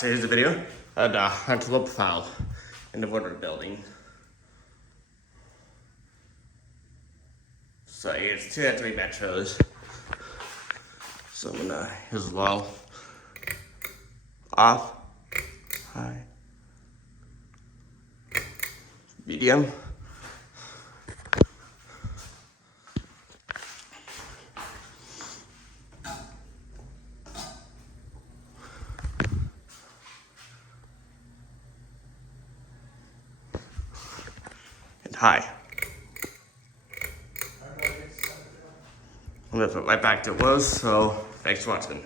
so here's the video. An antelope fowl in the Woodward building. So here's 2 out of 3 metros. So I'm gonna, here's as well. Off, high, medium. And high. I'm gonna put right back to it was, so thanks for watching.